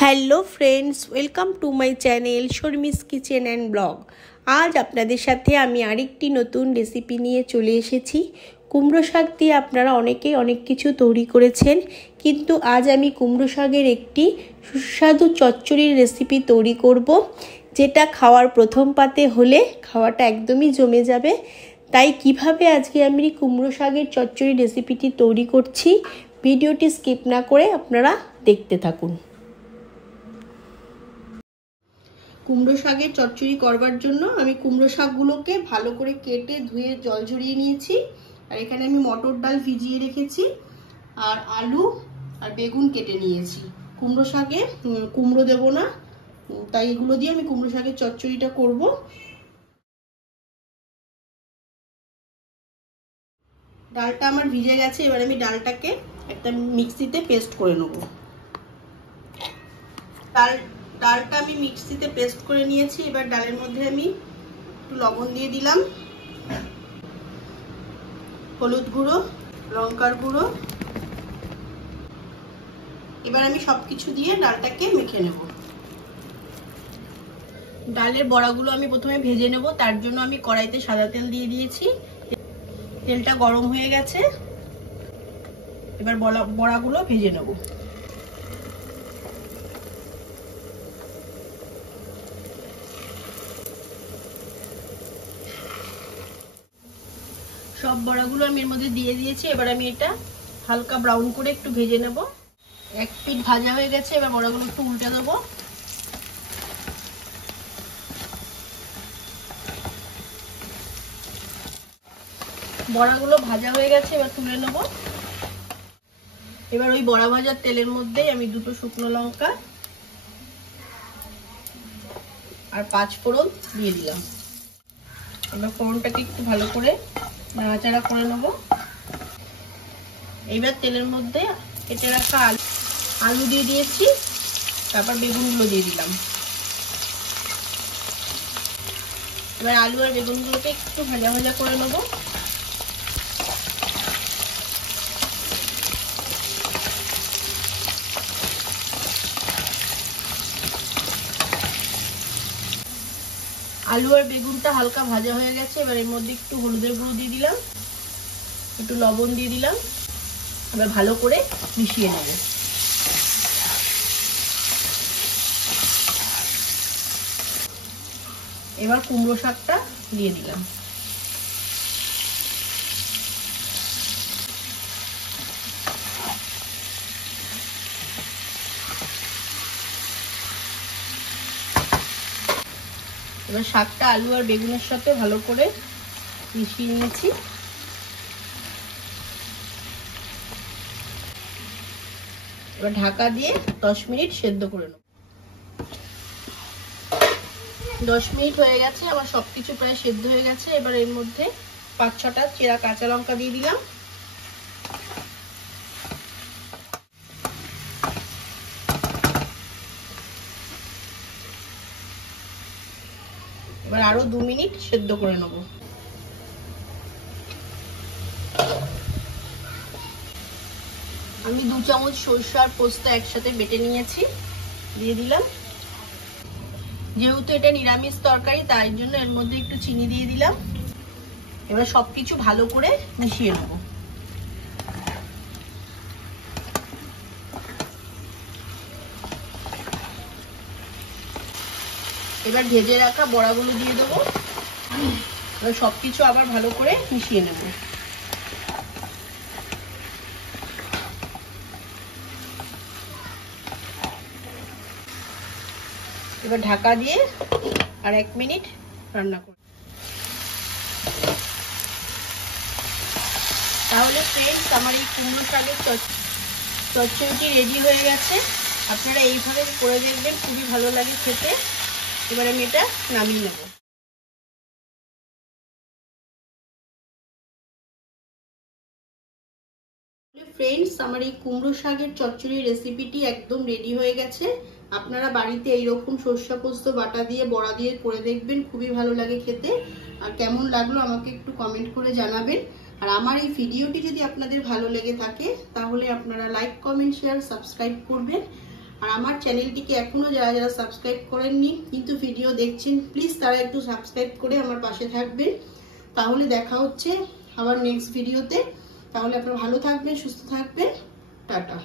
Hello friends, welcome to my channel Sharmi's kitchen and blog. আজ আপনাদের সাথে আমি আরেকটি নতুন রেসিপি নিয়ে চলে এসেছি। কুমড়ো শাক দিয়ে আপনারা অনেকেই অনেক কিছু তৈরি করেছেন, কিন্তু আজ আমি কুমড়ো শাকের একটি সুস্বাদু চচ্চড়ির রেসিপি তৈরি করব, যেটা খাওয়ার প্রথম পাতে হলে খাওয়াটা একদমই জমে যাবে। তাই কিভাবে আজকে আমি কুমড়ো শাকের চচ্চড়ি রেসিপিটি তৈরি করছি, ভিডিওটি স্কিপ না করে আপনারা দেখতে থাকুন। কুমড়ো শাকের চচ্চড়ি করবার জন্য আমি কুমড়ো শাকগুলোকে ভালো করে কেটে ধুয়ে জল ঝরিয়ে নিয়েছি। আর এখানে আমি মটর ডাল ভিজিয়ে রেখেছি, আর আলু আর বেগুন কেটে নিয়েছি। কুমড়ো শাকে কুমড়ো দেবো না, তাই এগুলো দিয়ে আমি কুমড়ো শাকের চচ্চড়িটা করব। ডালটা আমার ভিজে গেছে, এবার আমি ডালটাকে একটা মিক্সিতে পেস্ট করে নেব। ডালটা আমি মিক্সিতে পেস্ট করে নিয়েছি। এবার ডালের মধ্যে আমি একটু লবণ দিয়ে দিলাম, হলুদ গুঁড়ো, লঙ্কার গুঁড়ো। এবার আমি সবকিছু দিয়ে ডালটাকে মেখে নেব। ডালের বড়াগুলো আমি প্রথমে ভেজে নেব, তার জন্য আমি কড়াইতে সাদা তেল দিয়ে দিয়েছি। তেলটা গরম হয়ে গেছে, এবার বড়াগুলো ভেজে নেব। সব বড়াগুলো আমি এর মধ্যে দিয়ে দিয়েছি। এবার আমি এটা হালকা ব্রাউন করে একটু ভেজে নেব। এক পিঠ ভাজা হয়ে গেছে, এবার বড়াগুলো একটু উল্টে দেবো। বড়াগুলো ভাজা হয়ে গেছে, এবার তুলে নেব। এবার ওই বড়া ভাজার তেলের মধ্যেই আমি দুটো শুকনো লঙ্কা আর 5 ফোড়ন দিয়ে দিলাম। এবার ফোড়নটাকে একটু ভালো করে নাড়াচাড়া করে নেব। এবার তেলের মধ্যে কেটে রাখা আলু দিয়ে দিয়েছি, তারপর বেগুনগুলো দিয়ে দিলাম। এবার আলু আর বেগুনগুলোকে একটু ভাজা ভাজা করে নেব। আলু আর বেগুনটা হালকা ভাজা হয়ে গেছে, এবার এর মধ্যে একটু হলুদের গুঁড়ো দিয়ে দিলাম, একটু লবণ দিয়ে দিলাম। এবার ভালো করে মিশিয়ে নেব। এবার কুমড়ো শাকটা দিয়ে দিলাম। এবার শাকটা আলু আর বেগুনের সাথে ভালো করে মিশিয়ে নিয়েছি। এবার ঢাকা দিয়ে 10 মিনিট সেদ্ধ করে নেব। 10 মিনিট হয়ে গেছে, আমার সবকিছু প্রায় সেদ্ধ হয়ে গেছে। এবার এর মধ্যে 5-6টা চেরা কাঁচা লঙ্কা দিয়ে দিলাম। এবার আরো 2 মিনিট সেদ্ধ করে নেব। আমি 2 চামচ সরষে আর পোস্ত একসাথে বেটে নিয়েছি, দিয়ে দিলাম। যেহেতু এটা নিরামিষ তরকারি, তাই জন্য এর মধ্যে একটু চিনি দিয়ে দিলাম। এবার সবকিছু ভালো করে মিশিয়ে নেব। এবার ভেজে রাখা বড়াগুলো দিয়ে দেবো। এবার সবকিছু আবার ভালো করে মিশিয়ে নেব। এবার ঢাকা দিয়ে আর 1 মিনিট রান্না করব। তাহলে ফ্রেন্ডস, আমার এই কুমড়ো শাকের চচ্চড়িটি রেডি হয়ে গেছে। আপনারা এইভাবে করে দেখবেন, খুবই ভালো লাগে খেতে। এবার আমি এটা নামিয়ে নেব। ফ্রেন্ডস, আমার এই কুমড়ো শাকের চচ্চড়ি রেসিপিটি একদম রেডি হয়ে গেছে। আপনারা বাড়িতে এইরকম সরষে পোস্ত বাটা দিয়ে বড়া দিয়ে করে দেখবেন, খুবই ভালো লাগে খেতে। আর কেমন লাগলো আমাকে একটু কমেন্ট করে জানাবেন। আর আমার এই ভিডিওটি যদি আপনাদের ভালো লেগে থাকে, তাহলে আপনারা লাইক, কমেন্ট, শেয়ার, সাবস্ক্রাইব করবেন। আর আমার চ্যানেলটিকে এখনো যারা যারা সাবস্ক্রাইব করেননি কিন্তু ভিডিও দেখছেন, প্লিজ তারা একটু সাবস্ক্রাইব করে আমার পাশে থাকবেন। তাহলে দেখা হচ্ছে আবার নেক্সট ভিডিওতে। তাহলে আপনারা ভালো থাকবেন, সুস্থ থাকবেন। টাটা।